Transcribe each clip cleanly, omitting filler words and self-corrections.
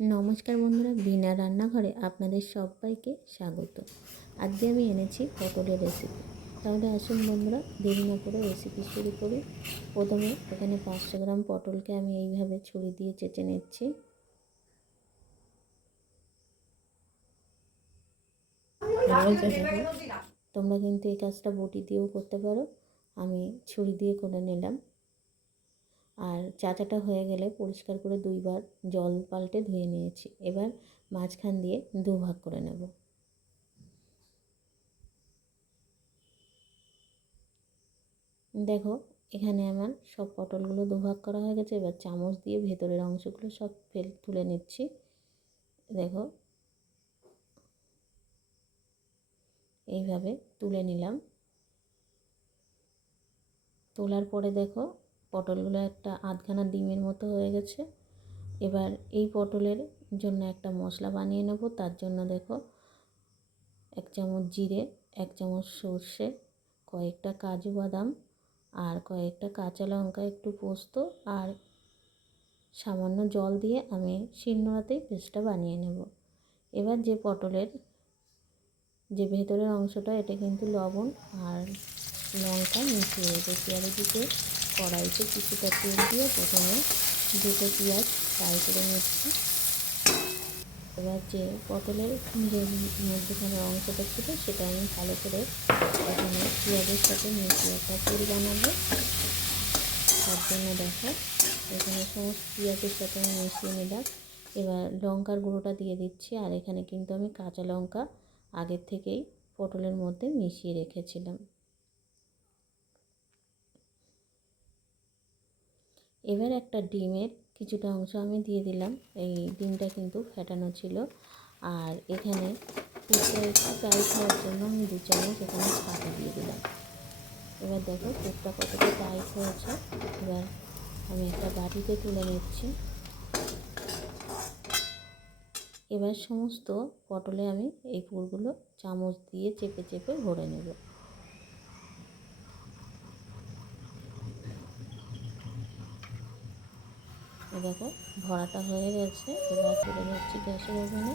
নমস্কার বন্ধুরা, বিনা রান্নাঘরে আপনাদের সবাইকে স্বাগত। আজকে আমি এনেছি পটলের রেসিপি। তাহলে আসুন বন্ধুরা, দেরি না করে রেসিপি শুরু করি। প্রথমে এখানে 500 গ্রাম পটলকে আমি এইভাবে ছুরি দিয়ে চেঁচে নিচ্ছি। তোমরা কিন্তু এই কাজটা বটি দিয়েও করতে পারো, আমি ছুরি দিয়ে করে নিলাম। আর চাচাটা হয়ে গেলে পরিষ্কার করে 2বার জল পাল্টে ধুয়ে নিয়েছি। এবার মাঝখান দিয়ে 2 ভাগ করে নেব। দেখো, এখানে আমার সব পটলগুলো 2 ভাগ করা হয়ে গেছে। এবার চামচ দিয়ে ভেতরের অংশগুলো সব তুলে নিচ্ছি। দেখো, এইভাবে তুলে নিলাম। তোলার পরে দেখো, পটলগুলো একটা আধখানা ডিমের মতো হয়ে গেছে। এবার এই পটলের জন্য একটা মশলা বানিয়ে নেব। তার জন্য দেখো, 1 চামচ জিরে, 1 চামচ সর্ষে, কয়েকটা কাজু বাদাম আর কয়েকটা কাঁচা লঙ্কা, একটু পোস্ত আর সামান্য জল দিয়ে আমি শিলনোড়াতেই পেস্টটা বানিয়ে নেব। এবার যে পটলের যে ভেতরের অংশটা, এটা কিন্তু লবণ আর লঙ্কা মিশিয়ে রেখেছি। আর এদিকে কড়াইতে কিছুটা তেল দিয়ে প্রথমে 2টো পেঁয়াজ ফ্রাই করে নিচ্ছি। এবার যে পটলের যে মধ্যখানের অংশটা ছিল, সেটা আমি ভালো করে এখানে পেঁয়াজের সাথে মিশিয়ে একটা পুর বানাবো। তার জন্য দেখো, এখানে সমস্ত পেঁয়াজের সাথে আমি মিশিয়ে নিলাম। এবার লঙ্কার গুঁড়োটা দিয়ে দিচ্ছি। আর এখানে কিন্তু আমি কাঁচা লঙ্কা আগের থেকেই পটলের মধ্যে মিশিয়ে রেখেছিলাম। এবার একটা ডিমের কিছুটা অংশ আমি দিয়ে দিলাম। এই ডিমটা কিন্তু ফেটানো ছিল। আর এখানে পুরটা একটু টাইট হওয়ার জন্য আমি 2 চামচ এখানে ছাতু দিয়ে দিলাম। এবার দেখো পুরটা কতটা টাইট হয়েছে। এবার আমি একটা বাটিতে তুলে নিচ্ছি। এবার সমস্ত পটলে আমি এই পুরগুলো চামচ দিয়ে চেপে চেপে ভরে নেব। দেখো, ভরাটা হয়ে গেছে। এবার চলে যাচ্ছি গ্যাসের ওভেনে।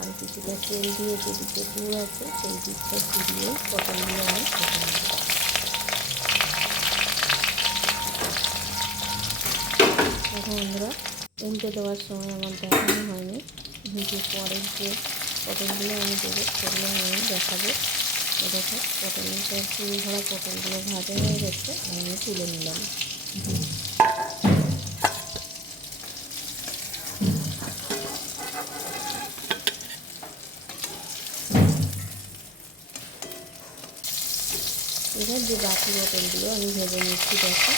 আর কিছুটা তেল দিয়ে যেদিকে পুর আছে সেই দিকটা ঘুরিয়ে পটলগুলো আমি ভেজে নেব। দেখো বন্ধুরা, উল্টে দেওয়ার সময় আমার দেখানো হয়নি, যে পরের যে পটলগুলো আমি দেবো সেগুলো আমি দেখাবো। দেখো, পটলটা পুরো ভরা পটলগুলো ভাজা হয়ে গেছে, আমি তুলে নিলাম। এবার যে বাকি পটলগুলো আমি ভেজে নিচ্ছি, দেখো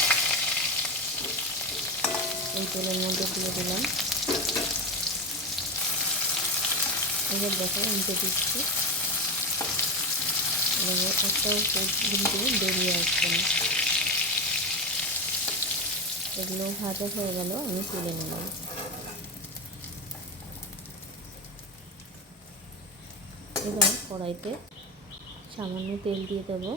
এই তেলের মধ্যে দিয়ে দিলাম। এবার দেখো উল্টে দিচ্ছি। দেখো, একটাও কিন্তু বেরিয়ে আসছে না। এগুলো ভাজা হয়ে গেল, আমি তুলে নিলাম। এবার কড়াইতে সামান্য তেল দিয়ে দেবো।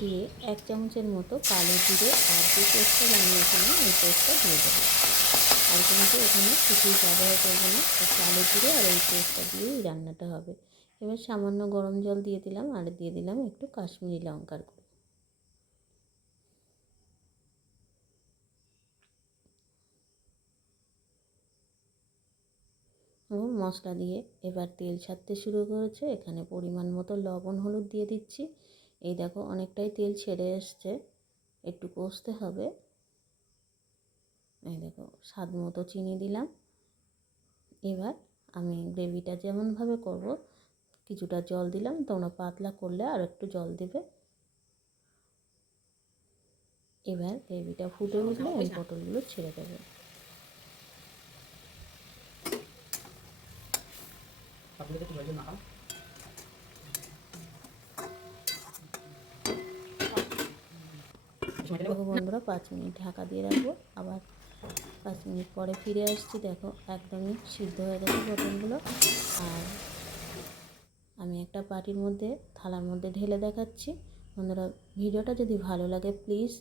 দিয়ে 1 চামচের মতো কালো জিরে আর যে পেস্টটা বানিয়েছিলাম এই পেস্টটা দিয়ে দেবো। আর কিন্তু এখানে কিছুই ব্যবহার করবো না, কালো জিরে আর এই পেস্টটা দিয়েই রান্নাটা হবে। এবার সামান্য গরম জল দিয়ে দিলাম আর দিয়ে দিলাম একটু কাশ্মীরি লঙ্কার গুঁড়ো। মশলা দিয়ে এবার তেল ছাড়তে শুরু করেছে। এখানে পরিমাণ মতো লবণ হলুদ দিয়ে দিচ্ছি। এই দেখো, অনেকটাই তেল ছেড়ে এসছে, একটু কষতে হবে। এই দেখো, স্বাদ মতো চিনি দিলাম। এবার আমি গ্রেভিটা যেমনভাবে করব কিছুটা জল দিলাম, তোমরা পাতলা করলে আর একটু জল দেবে। এবার গ্রেভিটা ফুটে উঠলে আমি পটলগুলো ছেড়ে দেবো। দেখো বন্ধুরা, 5 মিনিট ঢাকা দিয়ে রাখবো। আবার 5 মিনিট পরে ফিরে আসছি। দেখো, একদমই সিদ্ধ হয়ে গেছে পটলগুলো। আর আমি একটা বাটির মধ্যে থালার মধ্যে ঢেলে দেখাচ্ছি। বন্ধুরা, ভিডিওটা যদি ভালো লাগে প্লিজ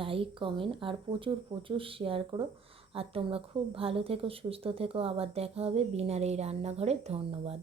লাইক কমেন্ট আর প্রচুর প্রচুর শেয়ার করো। আর তোমরা খুব ভালো থেকো, সুস্থ থেকো। আবার দেখা হবে বিনার এই রান্নাঘরে। ধন্যবাদ।